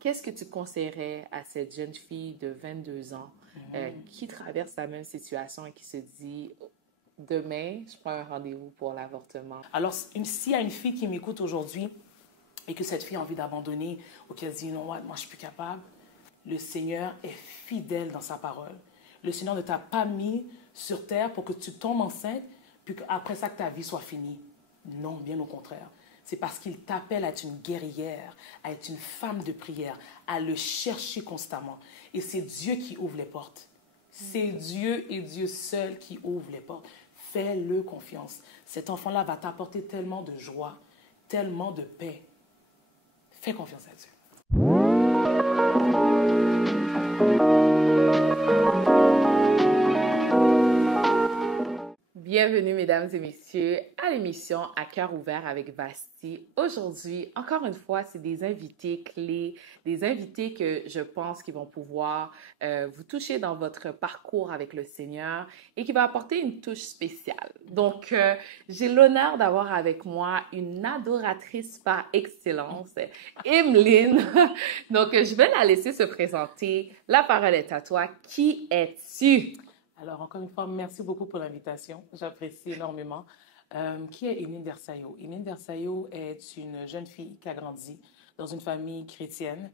qu'est-ce que tu conseillerais à cette jeune fille de 22 ans qui traverse la même situation et qui se dit, demain, je prends un rendez-vous pour l'avortement? Alors, s'il y a une fille qui m'écoute aujourd'hui et que cette fille a envie d'abandonner ou qu'elle dit, non, moi, je suis plus capable, le Seigneur est fidèle dans sa parole. Le Seigneur ne t'a pas mis sur terre pour que tu tombes enceinte, puis qu'après ça, que ta vie soit finie. Non, bien au contraire. C'est parce qu'il t'appelle à être une guerrière, à être une femme de prière, à le chercher constamment. Et c'est Dieu qui ouvre les portes. C'est Dieu et Dieu seul qui ouvre les portes. Fais-le confiance. Cet enfant-là va t'apporter tellement de joie, tellement de paix. Fais confiance à Dieu. Bienvenue, mesdames et messieurs, à l'émission À cœur ouvert avec Vasti. Aujourd'hui, encore une fois, c'est des invités clés, des invités que je pense qui vont pouvoir vous toucher dans votre parcours avec le Seigneur et qui va apporter une touche spéciale. Donc, j'ai l'honneur d'avoir avec moi une adoratrice par excellence, Emeline. Donc, je vais la laisser se présenter. La parole est à toi. Qui es-tu? Alors, encore une fois, merci beaucoup pour l'invitation. J'apprécie énormément. Qui est Emeline Dersaillot? Emeline Dersaillot est une jeune fille qui a grandi dans une famille chrétienne.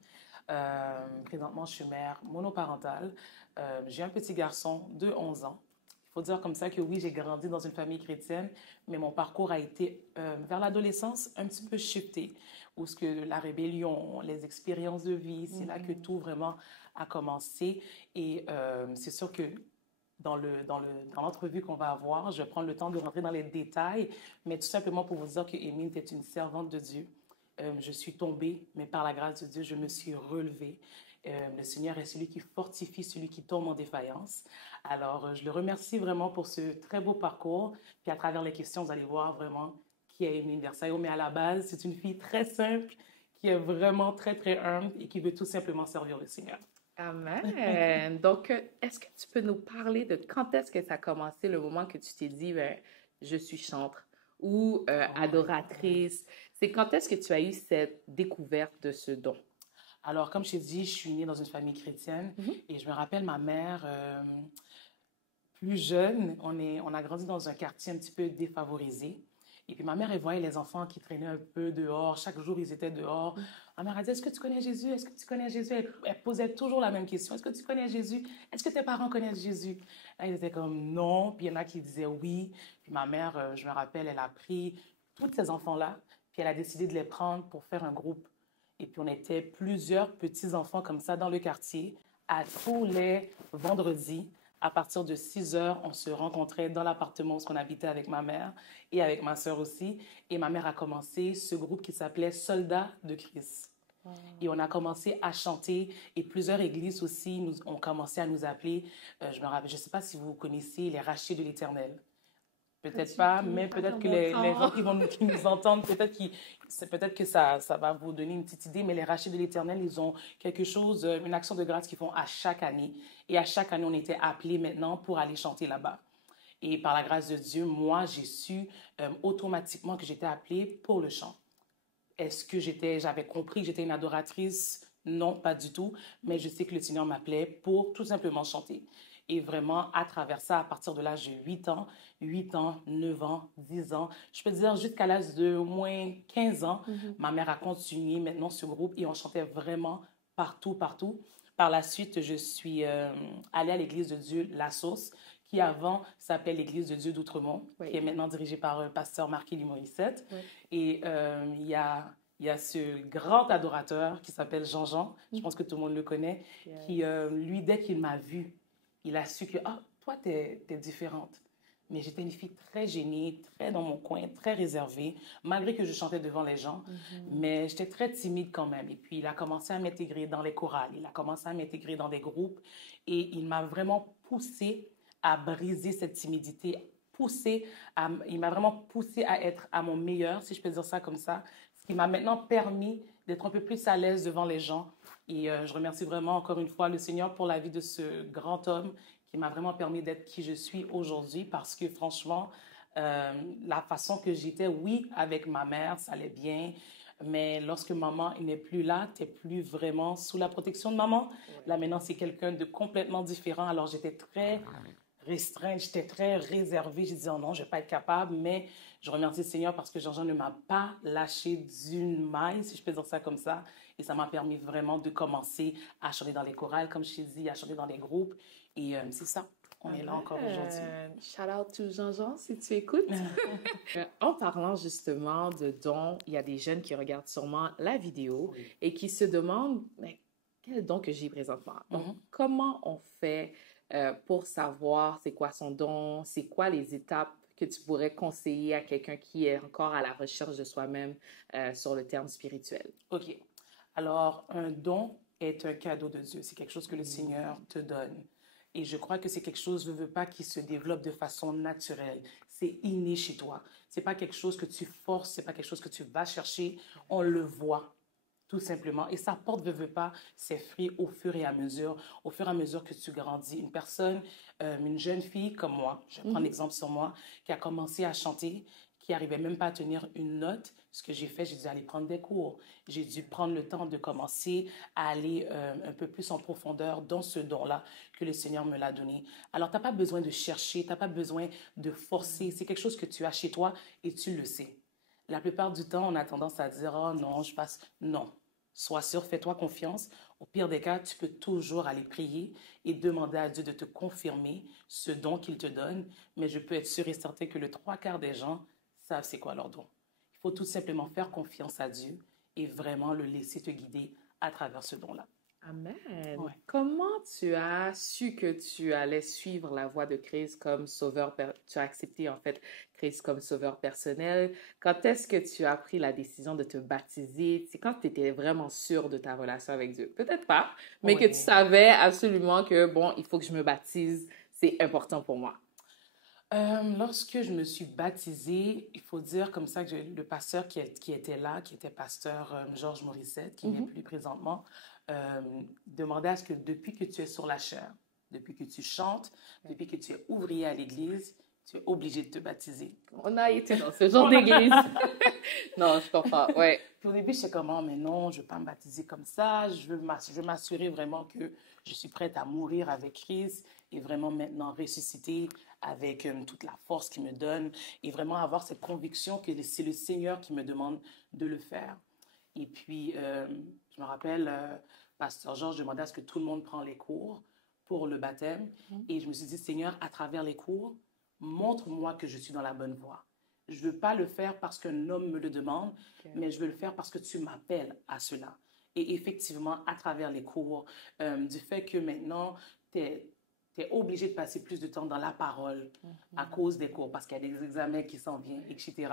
Présentement, je suis mère monoparentale. J'ai un petit garçon de 11 ans. Il faut dire comme ça que oui, j'ai grandi dans une famille chrétienne, mais mon parcours a été vers l'adolescence un petit peu shifté, où ce que la rébellion, les expériences de vie, c'est là que tout vraiment a commencé. Et c'est sûr que dans l'entrevue qu'on va avoir, je vais prendre le temps de rentrer dans les détails, mais tout simplement pour vous dire que Emeline était une servante de Dieu. Je suis tombée, mais par la grâce de Dieu, je me suis relevée. Le Seigneur est celui qui fortifie, celui qui tombe en défaillance. Alors, je le remercie vraiment pour ce très beau parcours. Puis à travers les questions, vous allez voir vraiment qui est Emeline Dersaillot. Mais à la base, c'est une fille très simple, qui est vraiment très, très humble et qui veut tout simplement servir le Seigneur. Amen. Donc, est-ce que tu peux nous parler de quand est-ce que ça a commencé, le moment que tu t'es dit, je suis chantre ou adoratrice? C'est quand est-ce que tu as eu cette découverte de ce don? Alors, comme je t'ai dit, je suis née dans une famille chrétienne et je me rappelle ma mère, plus jeune, on a grandi dans un quartier un petit peu défavorisé. Et puis ma mère, elle voyait les enfants qui traînaient un peu dehors. Chaque jour, ils étaient dehors. Ma mère a dit, est-ce que tu connais Jésus? Est-ce que tu connais Jésus? Elle posait toujours la même question. Est-ce que tu connais Jésus? Est-ce que tes parents connaissent Jésus? Là, ils étaient comme non. Puis il y en a qui disaient oui. Puis ma mère, je me rappelle, elle a pris tous ces enfants-là. Puis elle a décidé de les prendre pour faire un groupe. Et puis on était plusieurs petits-enfants comme ça dans le quartier. À tous les vendredis, à partir de 6 heures, on se rencontrait dans l'appartement où on habitait avec ma mère et avec ma sœur aussi. Et ma mère a commencé ce groupe qui s'appelait Soldats de Christ. Et on a commencé à chanter et plusieurs églises aussi ont commencé à nous appeler. Je ne sais pas si vous connaissez les Rachetés de l'Éternel. Peut-être pas, mais peut-être que les gens qui nous entendent, peut-être que ça va vous donner une petite idée, mais les Rachetés de l'Éternel, ils ont quelque chose, une action de grâce qu'ils font à chaque année. Et à chaque année, on était appelés maintenant pour aller chanter là-bas. Et par la grâce de Dieu, moi, j'ai su automatiquement que j'étais appelée pour le chant. Est-ce que j'avais compris que j'étais une adoratrice? Non, pas du tout. Mais je sais que le Seigneur m'appelait pour tout simplement chanter. Et vraiment, à travers ça, à partir de l'âge de 8 ans, 9 ans, 10 ans, je peux dire jusqu'à l'âge de au moins 15 ans, ma mère a continué maintenant ce groupe et on chantait vraiment partout, partout. Par la suite, je suis allée à l'église de Dieu, La Source, qui avant s'appelait l'église de Dieu d'Outremont, qui est maintenant dirigée par pasteur Marc-Élie Morissette. Et il y a ce grand adorateur qui s'appelle Jean-Jean, je pense que tout le monde le connaît, qui, lui, dès qu'il m'a vue, il a su que, toi, t'es différente. Mais j'étais une fille très gênée, très dans mon coin, très réservée, malgré que je chantais devant les gens. Mais j'étais très timide quand même. Et puis, il a commencé à m'intégrer dans les chorales. Il a commencé à m'intégrer dans des groupes. Et il m'a vraiment poussée à briser cette timidité, il m'a vraiment poussée à être à mon meilleur, si je peux dire ça comme ça. Ce qui m'a maintenant permis d'être un peu plus à l'aise devant les gens. Et je remercie vraiment encore une fois le Seigneur pour la vie de ce grand homme qui m'a vraiment permis d'être qui je suis aujourd'hui parce que franchement, la façon que j'étais, oui, avec ma mère, ça allait bien. Mais lorsque maman n'est plus là, tu n'es plus vraiment sous la protection de maman. Là, maintenant, c'est quelqu'un de complètement différent. Alors, j'étais très restreinte, j'étais très réservée. Je disais, oh non, je ne vais pas être capable. Mais je remercie le Seigneur parce que Jean-Jean ne m'a pas lâché d'une maille, si je peux dire ça comme ça. Et ça m'a permis vraiment de commencer à chanter dans les chorales, comme je t'ai dit, à chanter dans les groupes. Et c'est ça. On est là encore aujourd'hui. Shout out to Jean-Jean, si tu écoutes. En parlant justement de dons, il y a des jeunes qui regardent sûrement la vidéo et qui se demandent, mais quel don que j'ai présentement? Donc, comment on fait pour savoir c'est quoi son don, c'est quoi les étapes que tu pourrais conseiller à quelqu'un qui est encore à la recherche de soi-même sur le terme spirituel? OK. Alors, un don est un cadeau de Dieu. C'est quelque chose que le Seigneur te donne. Et je crois que c'est quelque chose, ne veux pas, qui se développe de façon naturelle. C'est inné chez toi. C'est pas quelque chose que tu forces, c'est pas quelque chose que tu vas chercher. On le voit, tout simplement. Et ça porte, veux pas, ses fruits au fur et à mesure que tu grandis. Une personne, une jeune fille comme moi, je vais prendre l'exemple sur moi, qui a commencé à chanter, qui n'arrivait même pas à tenir une note. Ce que j'ai fait, j'ai dû aller prendre des cours. J'ai dû prendre le temps de commencer à aller un peu plus en profondeur dans ce don-là que le Seigneur me l'a donné. Alors, tu n'as pas besoin de chercher, tu n'as pas besoin de forcer. C'est quelque chose que tu as chez toi et tu le sais. La plupart du temps, on a tendance à dire « Oh non, je passe… » Non. Sois sûr, fais-toi confiance. Au pire des cas, tu peux toujours aller prier et demander à Dieu de te confirmer ce don qu'il te donne. Mais je peux être sûre et certain que le 3/4 des gens savent c'est quoi leur don. Il faut tout simplement faire confiance à Dieu et vraiment le laisser te guider à travers ce don-là. Amen. Ouais. Comment tu as su que tu allais suivre la voie de Christ comme sauveur, tu as accepté en fait Christ comme sauveur personnel? Quand est-ce que tu as pris la décision de te baptiser? C'est quand tu étais vraiment sûre de ta relation avec Dieu? Peut-être pas, mais que tu savais absolument que bon, il faut que je me baptise, c'est important pour moi. Lorsque je me suis baptisée, il faut dire comme ça que le pasteur qui était là, qui était pasteur Georges Morissette, qui n'est plus présentement, demandait à ce que depuis que tu es sur la chaire, depuis que tu chantes, depuis que tu es ouvrier à l'église, tu es obligé de te baptiser. On a été dans ce genre d'église. Non, je comprends, ouais. Puis au début, je sais comment, mais non, je ne veux pas me baptiser comme ça. Je veux m'assurer vraiment que je suis prête à mourir avec Christ et vraiment maintenant ressusciter avec toute la force qu'il me donne et vraiment avoir cette conviction que c'est le Seigneur qui me demande de le faire. Et puis, je me rappelle, Pasteur Georges demandait à ce que tout le monde prenne les cours pour le baptême. Et je me suis dit, Seigneur, à travers les cours, montre-moi que je suis dans la bonne voie. Je ne veux pas le faire parce qu'un homme me le demande, mais je veux le faire parce que tu m'appelles à cela. Et effectivement, à travers les cours, du fait que maintenant, tu es obligé de passer plus de temps dans la parole à cause des cours, parce qu'il y a des examens qui s'en viennent, etc.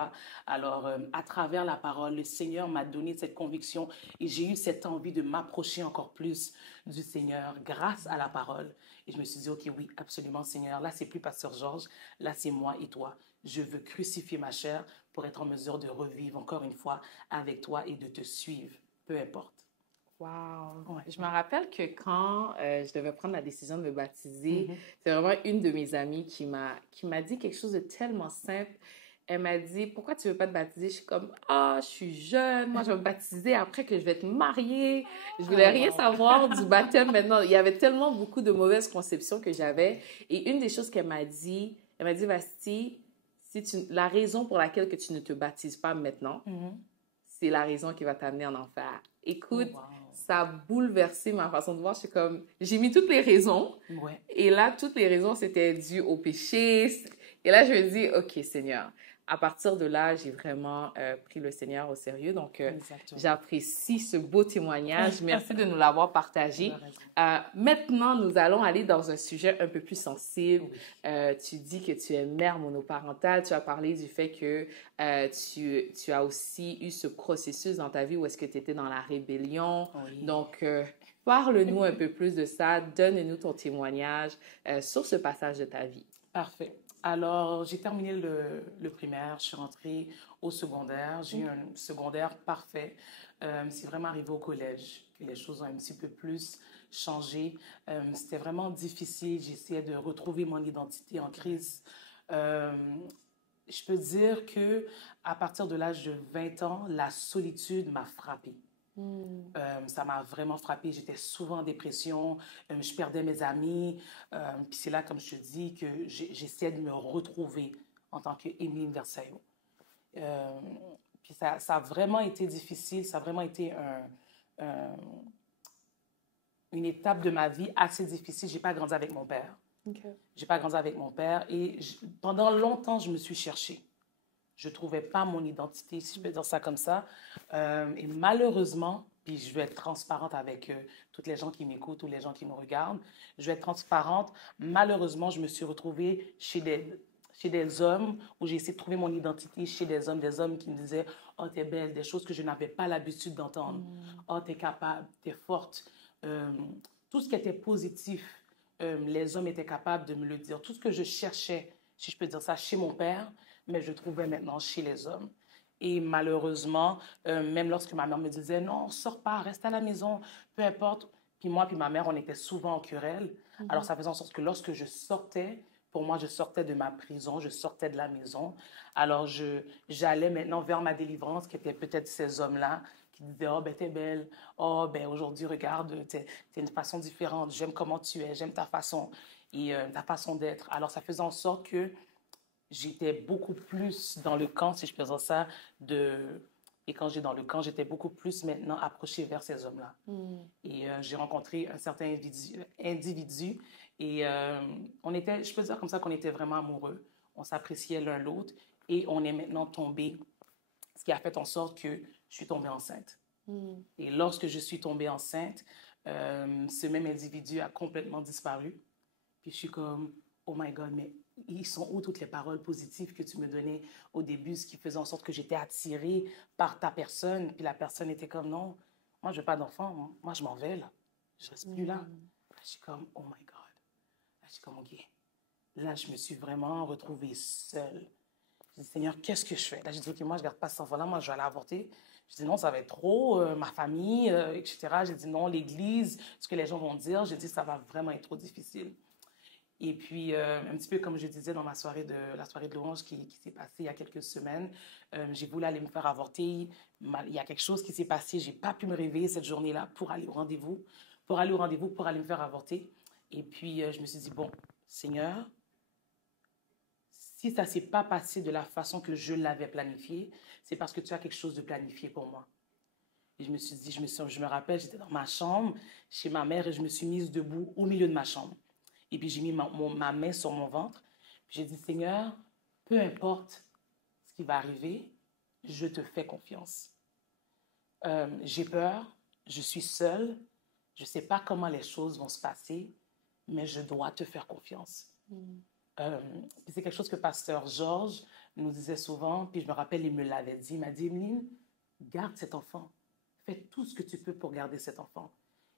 Alors, à travers la parole, le Seigneur m'a donné cette conviction et j'ai eu cette envie de m'approcher encore plus du Seigneur grâce à la parole. Et je me suis dit, OK, oui, absolument, Seigneur. Là, c'est plus Pasteur Georges, là, c'est moi et toi. Je veux crucifier ma chair pour être en mesure de revivre encore une fois avec toi et de te suivre, peu importe. Wow! Ouais. Je me rappelle que quand je devais prendre la décision de me baptiser, c'est vraiment une de mes amies qui m'a dit quelque chose de tellement simple. Elle m'a dit, pourquoi tu veux pas te baptiser? Je suis comme, je suis jeune, moi je vais me baptiser après que je vais être mariée. Je voulais rien savoir du baptême maintenant. Il y avait tellement beaucoup de mauvaises conceptions que j'avais. Et une des choses qu'elle m'a dit, Vasti, la raison pour laquelle que tu ne te baptises pas maintenant, c'est la raison qui va t'amener en enfer. Écoute, ça a bouleversé ma façon de voir. J'ai mis toutes les raisons. Ouais. Et là, toutes les raisons, c'était dû au péché. Et là, je me dis, OK, Seigneur. À partir de là, j'ai vraiment pris le Seigneur au sérieux. Donc, j'apprécie ce beau témoignage. Merci de nous l'avoir partagé. Maintenant, nous allons aller dans un sujet un peu plus sensible. Tu dis que tu es mère monoparentale. Tu as parlé du fait que tu as aussi eu ce processus dans ta vie où est-ce que tu étais dans la rébellion. Oui. Donc, parle-nous un peu plus de ça. Donne-nous ton témoignage sur ce passage de ta vie. Parfait. Alors, j'ai terminé le primaire, je suis rentrée au secondaire. J'ai eu un secondaire parfait. C'est vraiment arrivé au collège que les choses ont un petit peu plus changé. C'était vraiment difficile. J'essayais de retrouver mon identité en crise. Je peux dire que à partir de l'âge de 20 ans, la solitude m'a frappée. Ça m'a vraiment frappée. J'étais souvent en dépression, je perdais mes amis. Puis c'est là, comme je te dis, que j'essayais de me retrouver en tant qu'Émilie Versailles. Euh, Puis ça a vraiment été difficile, ça a vraiment été un- une étape de ma vie assez difficile. J'ai pas grandi avec mon père. OK. J'ai pas grandi avec mon père et pendant longtemps, je me suis cherchée. Je trouvais pas mon identité, si je peux dire ça comme ça. Et malheureusement, puis je vais être transparente avec toutes les gens qui m'écoutent ou les gens qui me regardent, je vais être transparente. Malheureusement, je me suis retrouvée chez des hommes où j'ai essayé de trouver mon identité chez des hommes qui me disaient: oh, t'es belle, des choses que je n'avais pas l'habitude d'entendre. Oh, t'es capable, t'es forte. Euh, Tout ce qui était positif, les hommes étaient capables de me le dire. Tout ce que je cherchais, si je peux dire ça, chez mon père, mais je trouvais maintenant chez les hommes. Et malheureusement, même lorsque ma mère me disait: non, sors pas, reste à la maison, peu importe. Puis moi, puis ma mère, on était souvent en querelle. Alors ça faisait en sorte que lorsque je sortais, pour moi, je sortais de ma prison, je sortais de la maison. Alors j'allais maintenant vers ma délivrance, qui était peut-être ces hommes-là qui disaient: oh, ben, t'es belle. Oh, ben, aujourd'hui, regarde, t'es une façon différente. J'aime comment tu es, j'aime ta façon et ta façon d'être. Alors ça faisait en sorte que j'étais beaucoup plus dans le camp, si je peux dire ça, et quand j'étais dans le camp, j'étais beaucoup plus maintenant approchée vers ces hommes-là. Et j'ai rencontré un certain individu et on était, je peux dire comme ça, qu'on était vraiment amoureux. On s'appréciait l'un l'autre et on est maintenant tombés, ce qui a fait en sorte que je suis tombée enceinte. Et lorsque je suis tombée enceinte, ce même individu a complètement disparu. Puis je suis comme: oh my God, mais ils sont où toutes les paroles positives que tu me donnais au début, ce qui faisait en sorte que j'étais attirée par ta personne. Puis la personne était comme: non, moi je veux pas d'enfant, moi je m'en vais là, je reste plus là. Là, je suis comme: oh my God. Là, je suis comme: ok. Là, je me suis vraiment retrouvée seule. Je dis: Seigneur, qu'est-ce que je fais? Là, j'ai dit: ok, moi je garde pas cet enfant-là, moi je vais aller avorter. Je dis: non, ça va être trop, ma famille, etc. J'ai dit: non, l'église, ce que les gens vont dire. J'ai dit: ça va vraiment être trop difficile. Et puis, un petit peu comme je disais dans la soirée de l'Orange qui s'est passée il y a quelques semaines, j'ai voulu aller me faire avorter. Il y a quelque chose qui s'est passé. Je n'ai pas pu me réveiller cette journée-là pour aller au rendez-vous, pour aller me faire avorter. Et puis, je me suis dit: bon, Seigneur, si ça ne s'est pas passé de la façon que je l'avais planifié, c'est parce que tu as quelque chose de planifié pour moi. Et je me suis dit, je me rappelle, j'étais dans ma chambre, chez ma mère, et je me suis mise debout au milieu de ma chambre. Et puis j'ai mis ma main sur mon ventre. Puis j'ai dit: Seigneur, peu importe ce qui va arriver, je te fais confiance. J'ai peur, je suis seule, je ne sais pas comment les choses vont se passer, mais je dois te faire confiance. Puis c'est quelque chose que Pasteur Georges nous disait souvent, puis je me rappelle, il me l'avait dit. Il m'a dit: Emeline, garde cet enfant. Fais tout ce que tu peux pour garder cet enfant.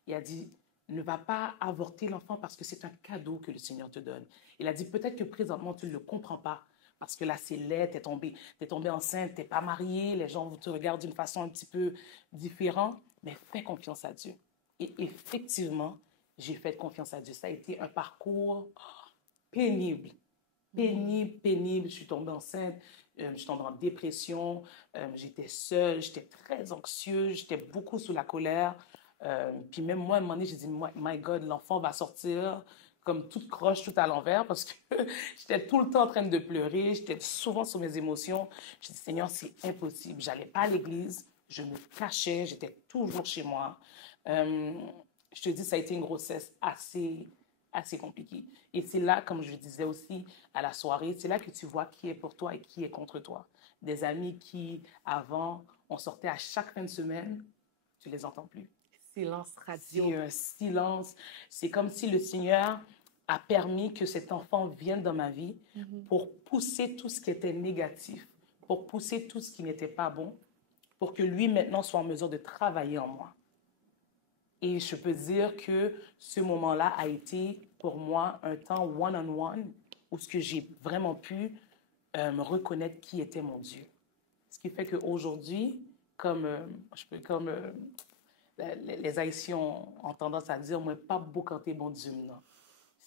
Il a dit: ne va pas avorter l'enfant parce que c'est un cadeau que le Seigneur te donne. Il a dit: peut-être que présentement, tu ne le comprends pas parce que là, c'est laid, t'es tombée enceinte, t'es pas mariée, les gens te regardent d'une façon un petit peu différente, mais fais confiance à Dieu. Et effectivement, j'ai fait confiance à Dieu. Ça a été un parcours pénible, pénible, pénible. Je suis tombée enceinte, je suis tombée en dépression, j'étais seule, j'étais très anxieuse, j'étais beaucoup sous la colère. Puis même moi, à un moment donné, j'ai dit: my God, l'enfant va sortir comme toute croche, tout à l'envers, parce que j'étais tout le temps en train de pleurer, j'étais souvent sur mes émotions. J'ai dit: Seigneur, c'est impossible. J'allais pas à l'église, je me cachais, j'étais toujours chez moi. Je te dis, ça a été une grossesse assez compliquée. Et c'est là, comme je disais aussi à la soirée, c'est là que tu vois qui est pour toi et qui est contre toi. Des amis qui, avant, on sortait à chaque fin de semaine, tu les entends plus. Silence radio. C'est un silence. C'est comme si le Seigneur a permis que cet enfant vienne dans ma vie pour pousser tout ce qui était négatif, pour pousser tout ce qui n'était pas bon, pour que lui, maintenant, soit en mesure de travailler en moi. Et je peux dire que ce moment-là a été pour moi un temps one-on-one où ce que j'ai vraiment pu me reconnaître qui était mon Dieu. Ce qui fait qu'aujourd'hui, comme les Haïtiens ont tendance à dire: moi, pas beau canter mon Dieu, non.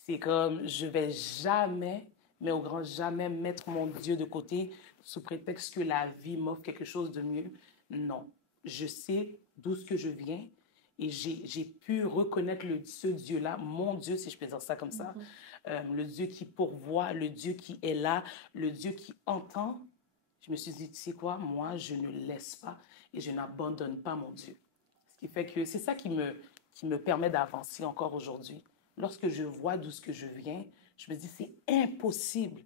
C'est comme, je vais jamais mais au grand jamais mettre mon Dieu de côté sous prétexte que la vie m'offre quelque chose de mieux. Non, je sais d'où ce que je viens et j'ai pu reconnaître ce Dieu-là, mon Dieu, si je peux dire ça comme ça, le Dieu qui pourvoit, le Dieu qui est là, le Dieu qui entend. Je me suis dit, tu sais quoi, moi, je ne laisse pas et je n'abandonne pas mon Dieu. Ce qui fait que c'est ça qui me permet d'avancer encore aujourd'hui. Lorsque je vois d'où ce que je viens, je me dis, c'est impossible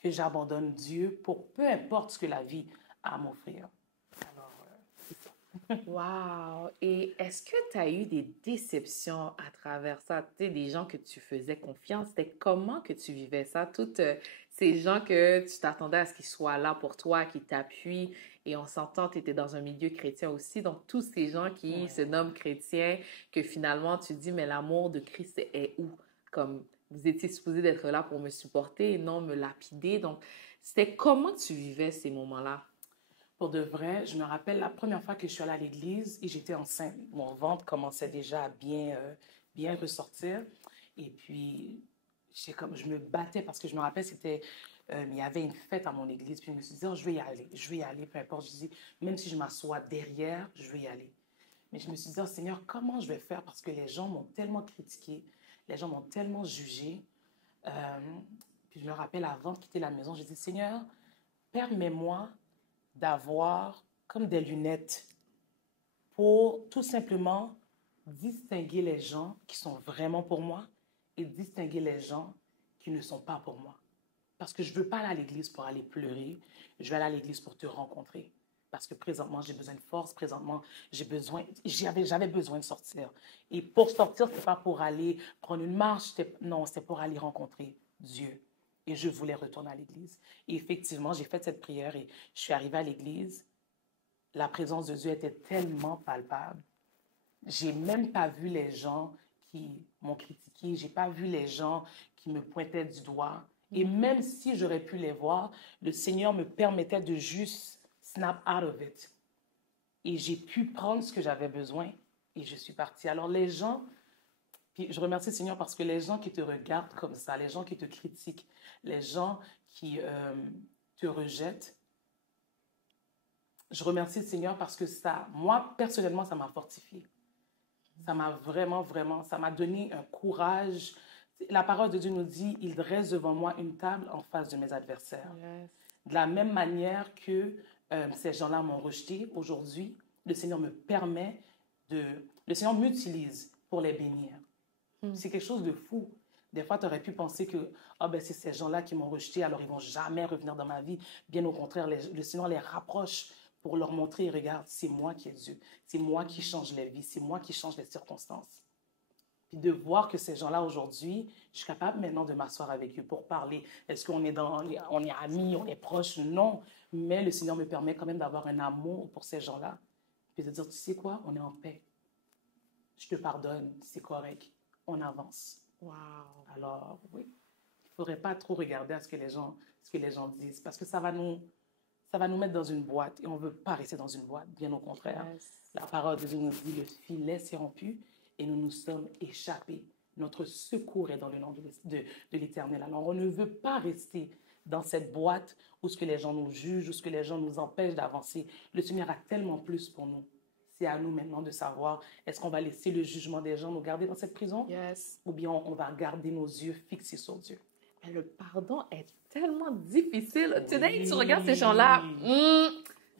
que j'abandonne Dieu pour peu importe ce que la vie a à m'offrir. Alors, c'est ça. Wow! Et est-ce que tu as eu des déceptions à travers ça? Tu sais, des gens que tu faisais confiance, c'était comment que tu vivais ça? Toutes ces gens que tu t'attendais à ce qu'ils soient là pour toi, qui t'appuient, et on s'entend, tu étais dans un milieu chrétien aussi, donc tous ces gens qui se nomment chrétiens, que finalement tu dis, mais l'amour de Christ est où? Comme vous étiez supposé d'être là pour me supporter et non me lapider. Donc, c'était comment tu vivais ces moments-là? Pour de vrai, je me rappelle la première fois que je suis allée à l'église et j'étais enceinte. Mon ventre commençait déjà à bien ressortir. Et puis, je me battais parce que je me rappelle, il y avait une fête à mon église. Puis je me suis dit, oh, je vais y aller, peu importe. Je dis, même si je m'assois derrière, je vais y aller. Mais je me suis dit, oh Seigneur, comment je vais faire? Parce que les gens m'ont tellement critiqué, les gens m'ont tellement jugé. Euh, puis je me rappelle, avant de quitter la maison, j'ai dit, Seigneur, permets-moi d'avoir comme des lunettes pour tout simplement distinguer les gens qui sont vraiment pour moi et distinguer les gens qui ne sont pas pour moi. Parce que je ne veux pas aller à l'église pour aller pleurer, je vais aller à l'église pour te rencontrer. Parce que présentement, j'ai besoin de force, présentement, j'avais besoin de sortir. Et pour sortir, ce n'est pas pour aller prendre une marche, non, c'est pour aller rencontrer Dieu. Et je voulais retourner à l'église. Et effectivement, j'ai fait cette prière et je suis arrivée à l'église. La présence de Dieu était tellement palpable. J'ai même pas vu les gens qui m'ont critiqué. J'ai pas vu les gens qui me pointaient du doigt. Et même si j'aurais pu les voir, le Seigneur me permettait de juste snap out of it. Et j'ai pu prendre ce que j'avais besoin et je suis partie. Alors les gens, puis je remercie le Seigneur parce que les gens qui te regardent comme ça, les gens qui te critiquent, les gens qui te rejettent, je remercie le Seigneur parce que ça, moi, personnellement, ça m'a fortifié. Ça m'a vraiment, ça m'a donné un courage. La parole de Dieu nous dit, il dresse devant moi une table en face de mes adversaires. Yes. De la même manière que ces gens-là m'ont rejeté, aujourd'hui, le Seigneur le Seigneur m'utilise pour les bénir. C'est quelque chose de fou. Des fois, tu aurais pu penser que c'est ces gens-là qui m'ont rejeté, alors ils ne vont jamais revenir dans ma vie. Bien au contraire, le Seigneur les rapproche pour leur montrer, regarde, c'est moi qui est Dieu. C'est moi qui change les vies. C'est moi qui change les circonstances. Puis de voir que ces gens-là, aujourd'hui, je suis capable maintenant de m'asseoir avec eux pour parler. Est-ce qu'on est amis, on est proches? Non. Mais le Seigneur me permet quand même d'avoir un amour pour ces gens-là. Puis de dire, tu sais quoi, on est en paix. Je te pardonne, c'est correct. On avance. Wow. Alors, oui, il ne faudrait pas trop regarder à ce que les gens disent parce que ça va nous mettre dans une boîte et on ne veut pas rester dans une boîte, bien au contraire. Yes. La parole de Dieu nous dit, le filet s'est rompu et nous nous sommes échappés. Notre secours est dans le nom de l'Éternel. Alors, on ne veut pas rester dans cette boîte où ce que les gens nous jugent, où ce que les gens nous empêchent d'avancer. Le Seigneur a tellement plus pour nous. C'est à nous maintenant de savoir, est-ce qu'on va laisser le jugement des gens nous garder dans cette prison? Yes. Ou bien on va garder nos yeux fixés sur Dieu? Mais le pardon est tellement difficile. Oui. Tu regardes ces gens-là,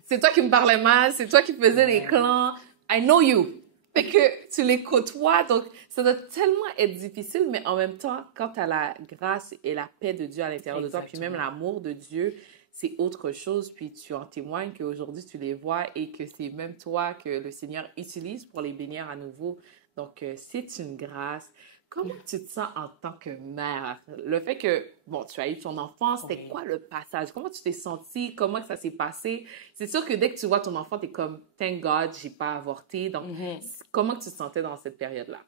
c'est toi qui me parlais mal, c'est toi qui faisais des clans. I know you. Fait que tu les côtoies, donc ça doit tellement être difficile, mais en même temps, quand tu as la grâce et la paix de Dieu à l'intérieur de toi, puis même l'amour de Dieu, c'est autre chose, puis tu en témoignes qu'aujourd'hui tu les vois et que c'est même toi que le Seigneur utilise pour les bénir à nouveau. Donc, c'est une grâce. Comment tu te sens en tant que mère? Le fait que, bon, tu as eu ton enfant, c'était quoi le passage? Comment tu t'es sentie? Comment ça s'est passé? C'est sûr que dès que tu vois ton enfant, tu es comme, thank God, j'ai pas avorté. Donc, comment tu te sentais dans cette période-là?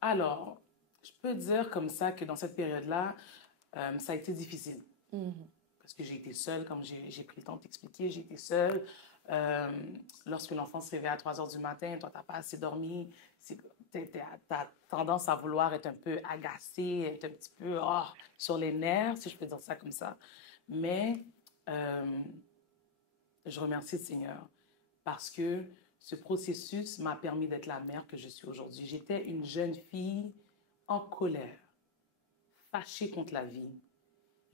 Alors, je peux dire comme ça que dans cette période-là, ça a été difficile. Parce que j'ai été seule, comme j'ai pris le temps de t'expliquer, j'ai été seule. Lorsque l'enfant se réveille à 3 heures du matin, toi, tu n'as pas assez dormi, tu as tendance à vouloir être un peu agacé, être un petit peu sur les nerfs, si je peux dire ça comme ça. Mais je remercie le Seigneur parce que ce processus m'a permis d'être la mère que je suis aujourd'hui. J'étais une jeune fille en colère, fâchée contre la vie.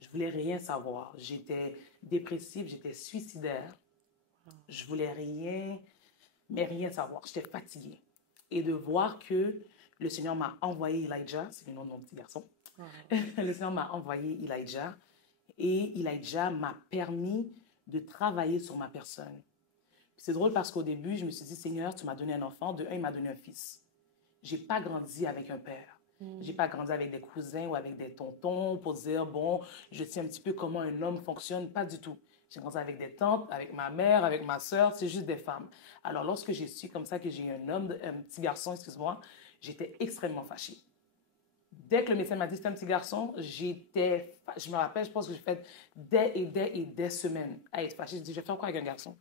Je voulais rien savoir. J'étais dépressive, j'étais suicidaire. Je voulais rien, mais rien savoir. J'étais fatiguée. Et de voir que le Seigneur m'a envoyé Elijah, c'est le nom de mon petit garçon. Le Seigneur m'a envoyé Elijah et Elijah m'a permis de travailler sur ma personne. C'est drôle parce qu'au début, je me suis dit, Seigneur, tu m'as donné un enfant. De un, il m'a donné un fils. Je n'ai pas grandi avec un père. Je n'ai pas grandi avec des cousins ou avec des tontons pour dire, bon, je sais un petit peu comment un homme fonctionne. Pas du tout. J'ai grandi avec des tantes, avec ma mère, avec ma soeur. C'est juste des femmes. Alors, lorsque j'ai su comme ça que j'ai un petit garçon, excuse-moi, j'étais extrêmement fâchée. Dès que le médecin m'a dit que c'était un petit garçon, je me rappelle, je pense que j'ai fait des semaines à être fâchée. Je dis, je vais faire quoi avec un garçon?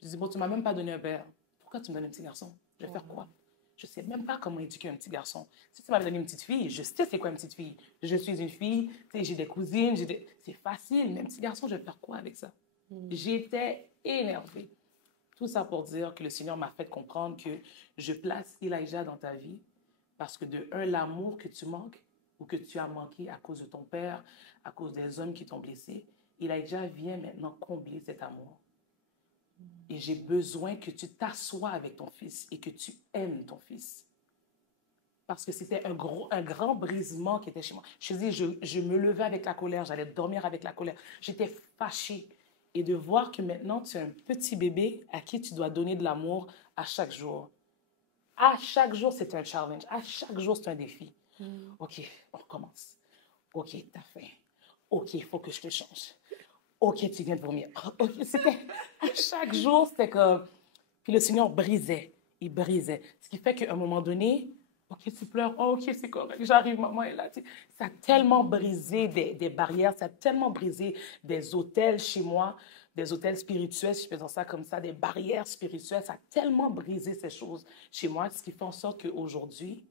Je dis, bon, tu ne m'as même pas donné un père. Pourquoi tu me donnes un petit garçon? Je vais faire quoi? Je ne sais même pas comment éduquer un petit garçon. Si tu m'avais donné une petite fille, je sais c'est quoi une petite fille. Je suis une fille, j'ai des cousines, c'est facile, mais un petit garçon, je vais faire quoi avec ça? J'étais énervée. Tout ça pour dire que le Seigneur m'a fait comprendre que je place Elijah dans ta vie parce que de un, l'amour que tu manques ou que tu as manqué à cause de ton père, à cause des hommes qui t'ont blessé, Elijah vient maintenant combler cet amour. Et j'ai besoin que tu t'assoies avec ton fils et que tu aimes ton fils. Parce que c'était un grand brisement qui était chez moi. Je dis, je me levais avec la colère, j'allais dormir avec la colère. J'étais fâchée. Et de voir que maintenant, tu as un petit bébé à qui tu dois donner de l'amour à chaque jour. À chaque jour, c'est un challenge. À chaque jour, c'est un défi. OK, on recommence. OK, t'as faim. OK, il faut que je te change. OK, tu viens de vomir. OK, c'était... À chaque jour, c'était comme... Puis le Seigneur brisait. Il brisait. Ce qui fait qu'à un moment donné, OK, tu pleures. Oh, OK, c'est correct. J'arrive, maman est là. Ça a tellement brisé des barrières. Ça a tellement brisé des hôtels chez moi, des hôtels spirituels, si je peux dire ça comme ça, des barrières spirituelles. Ça a tellement brisé ces choses chez moi, ce qui fait en sorte qu'aujourd'hui,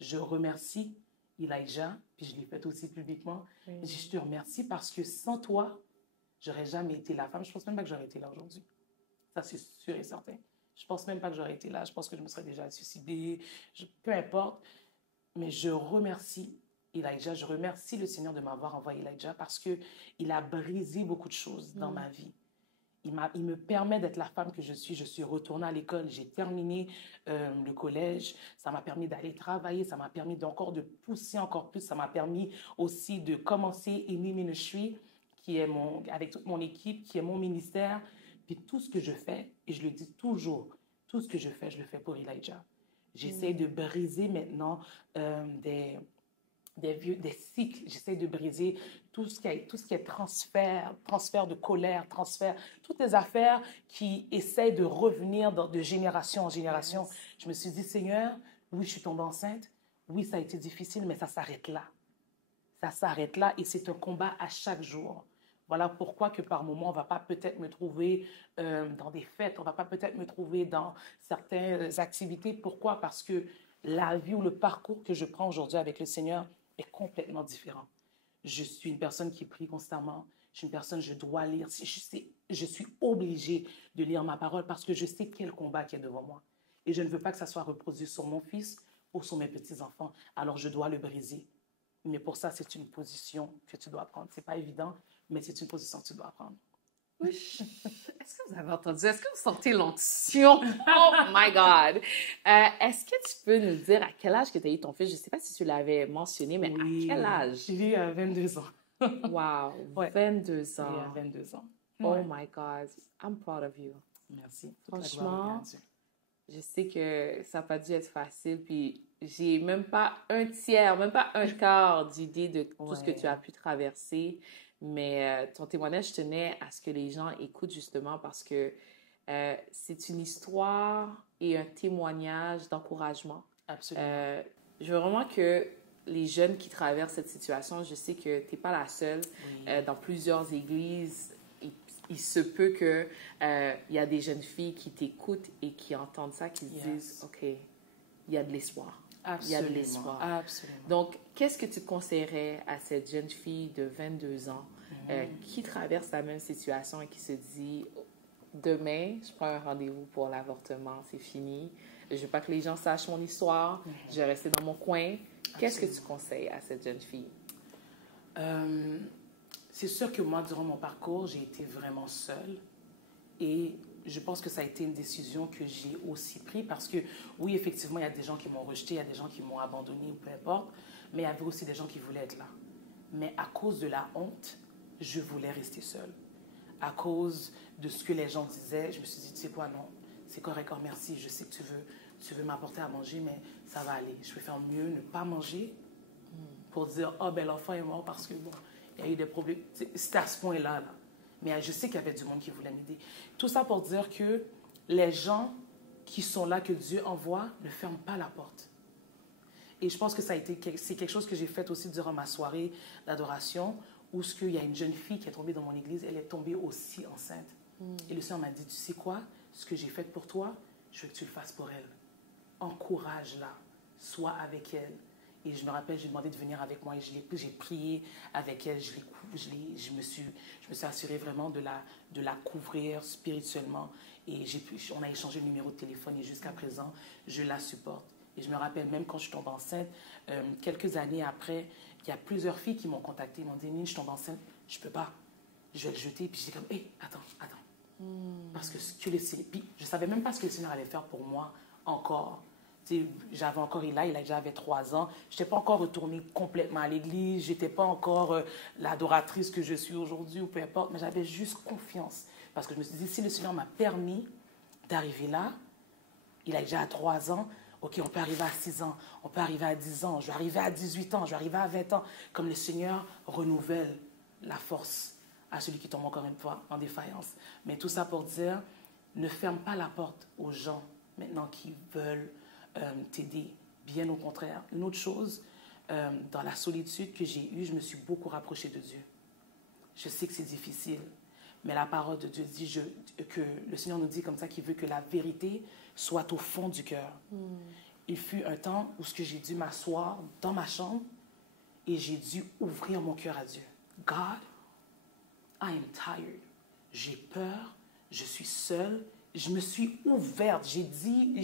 je remercie Elijah, puis je l'ai fait aussi publiquement. Je te remercie parce que sans toi, j'aurais jamais été la femme. Je pense même pas que j'aurais été là aujourd'hui. Ça, c'est sûr et certain. Je pense même pas que j'aurais été là. Je pense que je me serais déjà suicidée. Peu importe. Mais je remercie Elijah. Je remercie le Seigneur de m'avoir envoyé Elijah parce qu'il a brisé beaucoup de choses dans ma vie. Il me permet d'être la femme que je suis. Je suis retournée à l'école. J'ai terminé le collège. Ça m'a permis d'aller travailler. Ça m'a permis encore de pousser encore plus. Ça m'a permis aussi de commencer Amy Ministry, qui est avec toute mon équipe, qui est mon ministère. Puis tout ce que je fais, et je le dis toujours, tout ce que je fais, je le fais pour Elijah. J'essaie de briser maintenant des cycles. J'essaie de briser tout ce qui est transfert de colère, toutes les affaires qui essaient de revenir de génération en génération. Je me suis dit, Seigneur, oui, je suis tombée enceinte. Oui, ça a été difficile, mais ça s'arrête là. Ça s'arrête là et c'est un combat à chaque jour. Voilà pourquoi que par moment, on ne va pas peut-être me trouver dans des fêtes, on ne va pas peut-être me trouver dans certaines activités. Pourquoi? Parce que la vie ou le parcours que je prends aujourd'hui avec le Seigneur est complètement différent. Je suis une personne qui prie constamment. Je suis une personne, je dois lire. Je suis obligée de lire ma parole parce que je sais quel combat qui est devant moi. Et je ne veux pas que ça soit reproduit sur mon fils ou sur mes petits-enfants. Alors, je dois le briser. Mais pour ça, c'est une position que tu dois prendre. Ce n'est pas évident, mais c'est une position que tu dois prendre. Oui. Est-ce que vous avez entendu? Est-ce que vous sentez l'onction? Oh my God! Est-ce que tu peux nous dire à quel âge que tu as eu ton fils? Je ne sais pas si tu l'avais mentionné, mais oui. À quel âge? J'ai eu à 22 ans. Wow! Ouais. 22 ans. Oui, à 22 ans. Oh my God! I'm proud of you. Merci. Franchement, je sais que ça n'a pas dû être facile, puis j'ai même pas un tiers, même pas un quart d'idée de tout ce que tu as pu traverser. Mais ton témoignage tenait à ce que les gens écoutent justement parce que c'est une histoire et un témoignage d'encouragement. Absolument. Je veux vraiment que les jeunes qui traversent cette situation, je sais que tu n'es pas la seule. Dans plusieurs églises, et il se peut que il y a des jeunes filles qui t'écoutent et qui entendent ça, qui se disent, OK, il y a de l'espoir. Absolument, il y a de l'espoir. Absolument. Donc, qu'est-ce que tu conseillerais à cette jeune fille de 22 ans qui traverse la même situation et qui se dit, demain, je prends un rendez-vous pour l'avortement, c'est fini. Je ne veux pas que les gens sachent mon histoire. Je vais rester dans mon coin. Qu'est-ce que tu conseilles à cette jeune fille? C'est sûr que moi, durant mon parcours, j'ai été vraiment seule. Et je pense que ça a été une décision que j'ai aussi prise parce que, oui, effectivement, il y a des gens qui m'ont rejeté, il y a des gens qui m'ont abandonné, ou peu importe, mais il y avait aussi des gens qui voulaient être là. Mais à cause de la honte, je voulais rester seule. À cause de ce que les gens disaient, je me suis dit, tu sais quoi, non, c'est correct, oh, merci, je sais que tu veux m'apporter à manger, mais ça va aller. Je vais faire mieux ne pas manger pour dire, oh, ben l'enfant est mort parce que, bon, il y a eu des problèmes. C'était à ce point-là, là. Mais je sais qu'il y avait du monde qui voulait m'aider. Tout ça pour dire que les gens qui sont là, que Dieu envoie, ne ferment pas la porte. Et je pense que c'est quelque chose que j'ai fait aussi durant ma soirée d'adoration, où il y a une jeune fille qui est tombée dans mon église, elle est tombée aussi enceinte. Et le Seigneur m'a dit, tu sais quoi, ce que j'ai fait pour toi, je veux que tu le fasses pour elle. Encourage-la, sois avec elle. Et je me rappelle, j'ai demandé de venir avec moi et j'ai prié avec elle. Je me suis assurée vraiment de la couvrir spirituellement. Et on a échangé le numéro de téléphone et jusqu'à présent, je la supporte. Et je me rappelle, même quand je tombe enceinte, quelques années après, il y a plusieurs filles qui m'ont contactée. Ils m'ont dit, Nine, je tombe enceinte, je ne peux pas. Je vais le jeter. Puis j'étais comme, hé, attends. Parce que je ne savais même pas ce que le Seigneur allait faire pour moi encore. J'avais encore il avait 3 ans. Je n'étais pas encore retournée complètement à l'église. Je n'étais pas encore l'adoratrice que je suis aujourd'hui ou peu importe. Mais j'avais juste confiance. Parce que je me suis dit, si le Seigneur m'a permis d'arriver là, il a déjà 3 ans, OK, on peut arriver à 6 ans, on peut arriver à 10 ans, je vais arriver à 18 ans, je vais arriver à 20 ans. Comme le Seigneur renouvelle la force à celui qui tombe encore une fois en défaillance. Mais tout ça pour dire, ne ferme pas la porte aux gens maintenant qui veulent t'aider. Bien au contraire. Une autre chose, dans la solitude que j'ai eue, je me suis beaucoup rapprochée de Dieu. Je sais que c'est difficile, mais la parole de Dieu dit que le Seigneur nous dit comme ça qu'il veut que la vérité soit au fond du cœur. Il fut un temps où j'ai dû m'asseoir dans ma chambre et j'ai dû ouvrir mon cœur à Dieu. God, I am tired. J'ai peur, je suis seule. Je me suis ouverte, j'ai dit.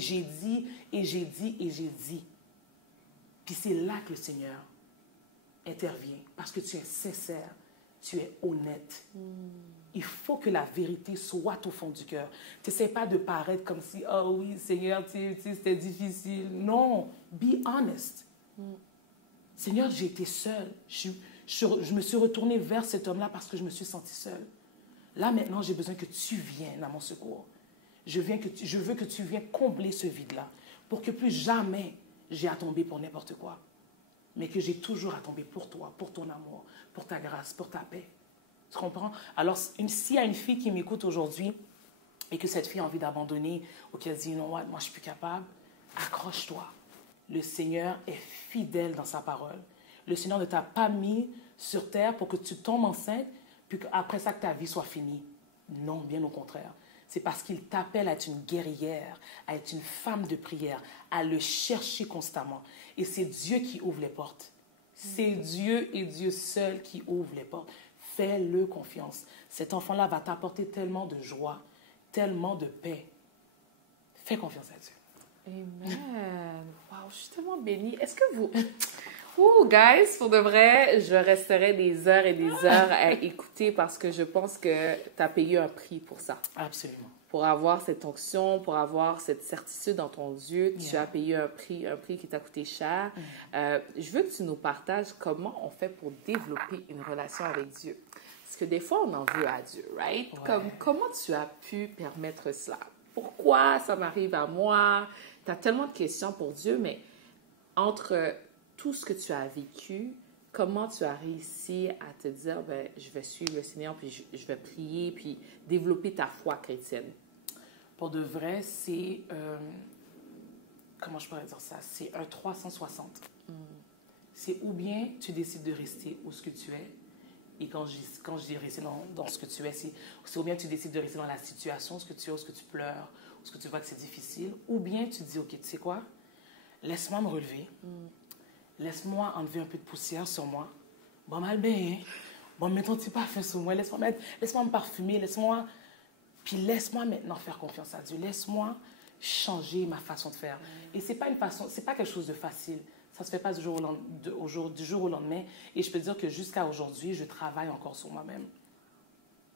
Puis c'est là que le Seigneur intervient, parce que tu es sincère, tu es honnête. Il faut que la vérité soit au fond du cœur. Tu n'essaies pas de paraître comme si, oh oui, Seigneur, c'était difficile. Non, be honest. Seigneur, j'ai été seule. Je me suis retournée vers cet homme-là parce que je me suis sentie seule. Là, maintenant, j'ai besoin que tu viennes à mon secours. Je veux que tu viennes combler ce vide-là pour que plus jamais j'ai à tomber pour n'importe quoi, mais que j'ai toujours à tomber pour toi, pour ton amour, pour ta grâce, pour ta paix. Tu comprends? Alors, s'il y a une fille qui m'écoute aujourd'hui et que cette fille a envie d'abandonner ou qu'elle dit, non, moi, je ne suis plus capable, accroche-toi. Le Seigneur est fidèle dans sa parole. Le Seigneur ne t'a pas mis sur terre pour que tu tombes enceinte, puis qu'après ça, que ta vie soit finie. Non, bien au contraire. C'est parce qu'il t'appelle à être une guerrière, à être une femme de prière, à le chercher constamment. Et c'est Dieu qui ouvre les portes. C'est Dieu et Dieu seul qui ouvre les portes. Fais-le confiance. Cet enfant-là va t'apporter tellement de joie, tellement de paix. Fais confiance à Dieu. Amen. Wow, je suis tellement bénie. Est-ce que vous... Ouh, guys, pour de vrai, je resterai des heures et des heures à écouter parce que je pense que tu as payé un prix pour ça. Absolument. Pour avoir cette onction, pour avoir cette certitude dans ton Dieu, tu as payé un prix qui t'a coûté cher. Je veux que tu nous partages comment on fait pour développer une relation avec Dieu. Parce que des fois, on en veut à Dieu, right? Ouais. Comment tu as pu permettre cela? Pourquoi ça m'arrive à moi? Tu as tellement de questions pour Dieu, mais entre tout ce que tu as vécu, comment tu as réussi à te dire, ben, je vais suivre le Seigneur, puis je vais prier, puis développer ta foi chrétienne? Pour de vrai, c'est, comment je pourrais dire ça? C'est un 360. C'est ou bien tu décides de rester où ce que tu es Et quand je dis rester dans ce que tu es, c'est ou bien tu décides de rester dans la situation, ce que tu as, ce que tu pleures, ce que tu vois que c'est difficile, ou bien tu dis, OK, tu sais quoi? Laisse-moi me relever. Laisse-moi enlever un peu de poussière sur moi. Bon, mal bien. Bon, mets ton petit parfum sur moi. Laisse-moi me parfumer. Puis laisse-moi maintenant faire confiance à Dieu. Laisse-moi changer ma façon de faire. Et c'est pas quelque chose de facile. Ça se fait pas du jour au lendemain. Et je peux dire que jusqu'à aujourd'hui, je travaille encore sur moi-même.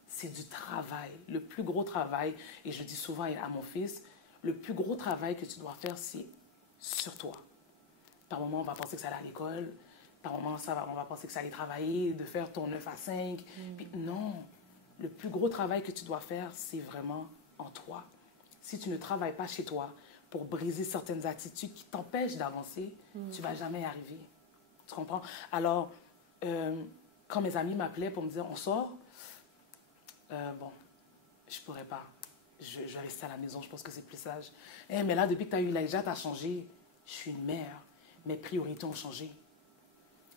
C'est du travail. Le plus gros travail, et je dis souvent à mon fils, le plus gros travail que tu dois faire, c'est sur toi. Par moment, on va penser que ça allait à l'école. Par moment, on va penser que ça allait travailler, de faire ton 9 à 5. Puis non, le plus gros travail que tu dois faire, c'est vraiment en toi. Si tu ne travailles pas chez toi pour briser certaines attitudes qui t'empêchent d'avancer, tu ne vas jamais y arriver. Tu comprends? Alors, quand mes amis m'appelaient pour me dire, on sort, bon, je ne pourrais pas. Je vais rester à la maison, je pense que c'est plus sage. Mais là, depuis que tu as eu Elijah, tu as changé. Je suis une mère. Mes priorités ont changé.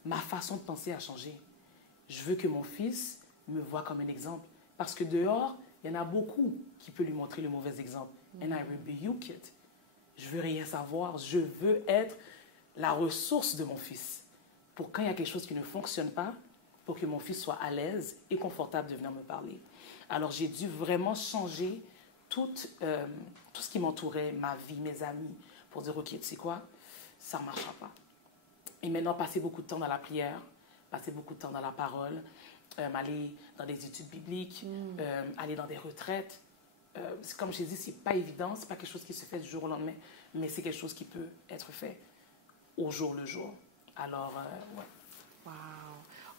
Ma façon de penser a changé. Je veux que mon fils me voie comme un exemple. Parce que dehors, il y en a beaucoup qui peuvent lui montrer le mauvais exemple. And I rebuke it. Je veux rien savoir. Je veux être la ressource de mon fils. Pour quand il y a quelque chose qui ne fonctionne pas, pour que mon fils soit à l'aise et confortable de venir me parler. Alors, j'ai dû vraiment changer tout ce qui m'entourait, ma vie, mes amis, pour dire, OK, tu sais quoi, ça ne marchera pas. Et maintenant, passer beaucoup de temps dans la prière, passer beaucoup de temps dans la parole, aller dans des études bibliques, aller dans des retraites. Comme je t'ai dit, ce n'est pas évident, ce n'est pas quelque chose qui se fait du jour au lendemain, mais c'est quelque chose qui peut être fait au jour le jour. Alors, ouais. Wow!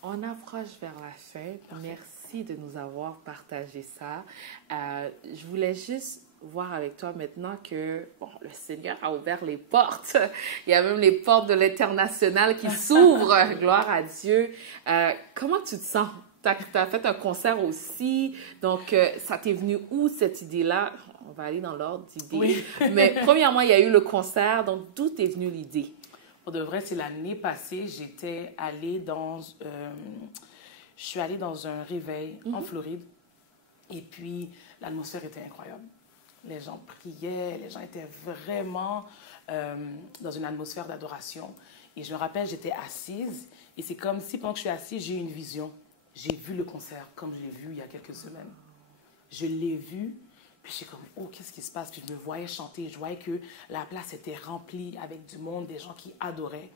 On approche vers la fin. Merci de nous avoir partagé ça. Je voulais juste voir avec toi maintenant que le Seigneur a ouvert les portes. Il y a même les portes de l'international qui s'ouvrent. Gloire à Dieu. Comment tu te sens? Tu as fait un concert aussi. Donc, ça t'est venu où cette idée-là? On va aller dans l'ordre d'idées. Oui. Mais premièrement, il y a eu le concert. Donc, d'où est venue l'idée? Pour de vrai, c'est l'année passée, je suis allée dans un réveil en Floride. Et puis, l'atmosphère était incroyable. Les gens priaient, les gens étaient vraiment dans une atmosphère d'adoration. Et je me rappelle, j'étais assise. Et c'est comme si, pendant que je suis assise, j'ai eu une vision. J'ai vu le concert comme je l'ai vu il y a quelques semaines. Je l'ai vu. Puis j'ai comme, oh, qu'est-ce qui se passe? Puis je me voyais chanter, je voyais que la place était remplie avec du monde, des gens qui adoraient.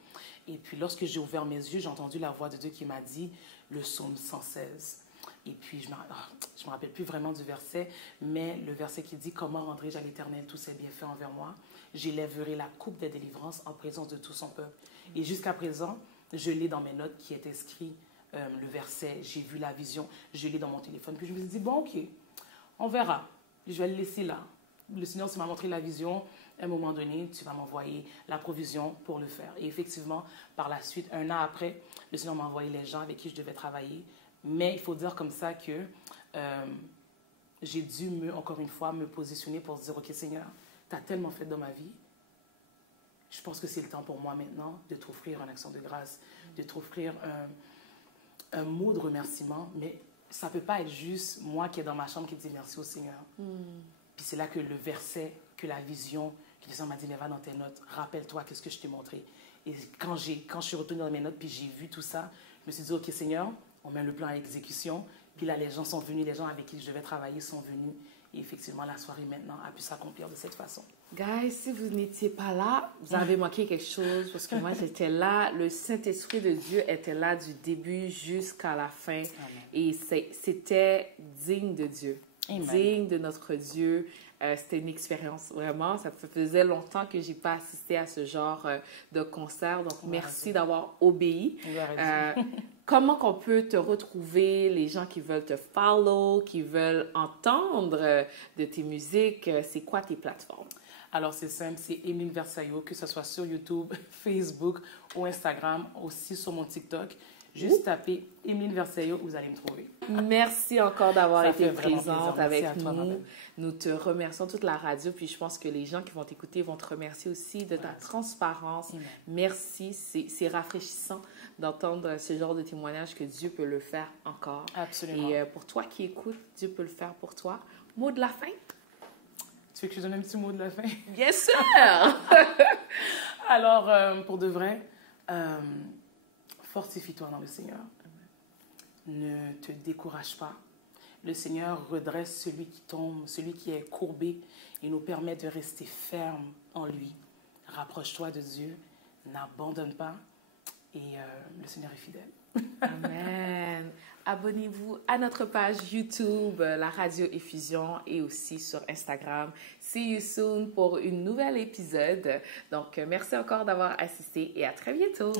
Et puis lorsque j'ai ouvert mes yeux, j'ai entendu la voix de Dieu qui m'a dit le psaume 116. Et puis je me rappelle plus vraiment du verset, mais le verset qui dit, comment rendrai-je à l'Éternel tous ses bienfaits envers moi? J'élèverai la coupe des délivrances en présence de tout son peuple. Et jusqu'à présent, je l'ai dans mes notes qui est inscrit le verset, j'ai vu la vision, je l'ai dans mon téléphone. Puis je me suis dit, bon, ok, on verra. Je vais le laisser là. Le Seigneur, s'il m'a montré la vision, à un moment donné, tu vas m'envoyer la provision pour le faire. Et effectivement, par la suite, 1 an après, le Seigneur m'a envoyé les gens avec qui je devais travailler. Mais il faut dire comme ça que j'ai dû, encore une fois, me positionner pour dire, OK, Seigneur, tu as tellement fait dans ma vie. Je pense que c'est le temps pour moi maintenant de t'offrir une action de grâce, de t'offrir un mot de remerciement, mais ça ne peut pas être juste moi qui est dans ma chambre qui dit merci au Seigneur. Puis c'est là que le verset, que la vision, que le Seigneur m'a dit, mais va dans tes notes, rappelle-toi qu'est-ce que je t'ai montré. Et quand je suis retournée dans mes notes, puis j'ai vu tout ça, je me suis dit, OK Seigneur, on met le plan à exécution. Puis là, les gens sont venus, les gens avec qui je devais travailler sont venus. Et effectivement, la soirée maintenant a pu s'accomplir de cette façon. Guys, si vous n'étiez pas là, vous avez manqué quelque chose parce que moi, j'étais là. Le Saint-Esprit de Dieu était là du début jusqu'à la fin. Amen. Et c'était digne de Dieu, Amen. Digne de notre Dieu. C'était une expérience, vraiment. Ça faisait longtemps que je n'ai pas assisté à ce genre de concert. Donc, merci d'avoir obéi. Comment qu'on peut te retrouver, les gens qui veulent te follow, qui veulent entendre de tes musiques? C'est quoi tes plateformes? Alors, c'est simple, c'est Émile Versailles, que ce soit sur YouTube, Facebook ou Instagram, aussi sur mon TikTok. Juste tapez Emeline Verseillo, vous allez me trouver. Merci encore d'avoir Ça été fait vraiment présente plaisir. Merci avec à toi, nous. Mabel. Nous te remercions toute la radio, puis je pense que les gens qui vont t'écouter vont te remercier aussi de ta transparence. Amen. Merci, c'est rafraîchissant d'entendre ce genre de témoignage que Dieu peut le faire encore. Absolument. Et pour toi qui écoutes, Dieu peut le faire pour toi. Mot de la fin? Tu veux que je donne un petit mot de la fin? Bien sûr! Alors, pour de vrai, fortifie-toi dans le Seigneur. Ne te décourage pas. Le Seigneur redresse celui qui tombe, celui qui est courbé et nous permet de rester ferme en lui. Rapproche-toi de Dieu, n'abandonne pas et le Seigneur est fidèle. Amen. Abonnez-vous à notre page YouTube, la radio Effusion, et aussi sur Instagram. See you soon pour une nouvelle épisode. Donc, merci encore d'avoir assisté et à très bientôt.